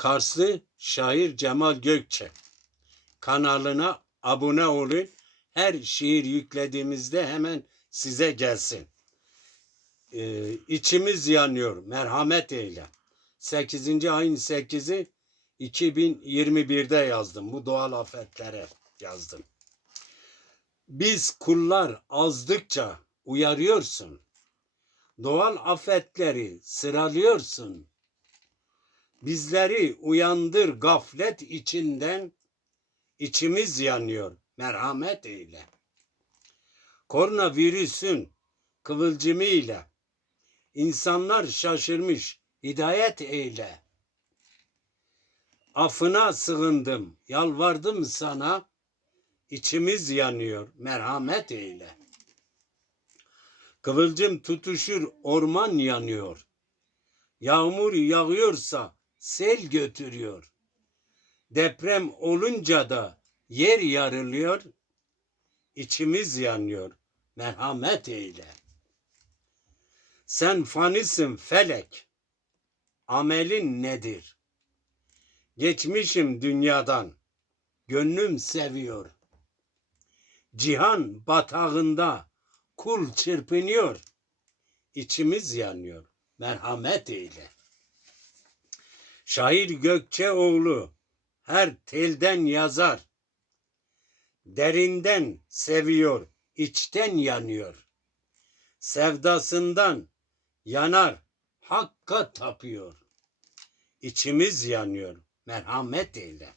Karslı şair Cemal Gökçe kanalına abone olun. Her şiir yüklediğimizde hemen size gelsin. Ee, içimiz yanıyor. Merhamet eyle. 8. ayın 8'i 2021'de yazdım. Bu doğal afetlere yazdım. Biz kullar azdıkça uyarıyorsun. Doğal afetleri sıralıyorsun. Bizleri uyandır gaflet içinden. İçimiz yanıyor. Merhamet eyle. Koronavirüsün kıvılcımı ile insanlar şaşırmış. Hidayet eyle. Afına sığındım, yalvardım sana. İçimiz yanıyor, merhamet eyle. Kıvılcım tutuşur, orman yanıyor. Yağmur yağıyorsa sel götürüyor. Deprem olunca da yer yarılıyor. İçimiz yanıyor, merhamet eyle. Sen fanisin felek. Amelin nedir? Geçmişim dünyadan. Gönlüm seviyor. Cihan batağında kul çırpınıyor. İçimiz yanıyor. Merhamet eyle. Şair Gökçeoğlu her telden yazar. Derinden seviyor, içten yanıyor. Sevdasından yanar, hakka tapıyor. İçimiz yanıyor. Merhamet eyle.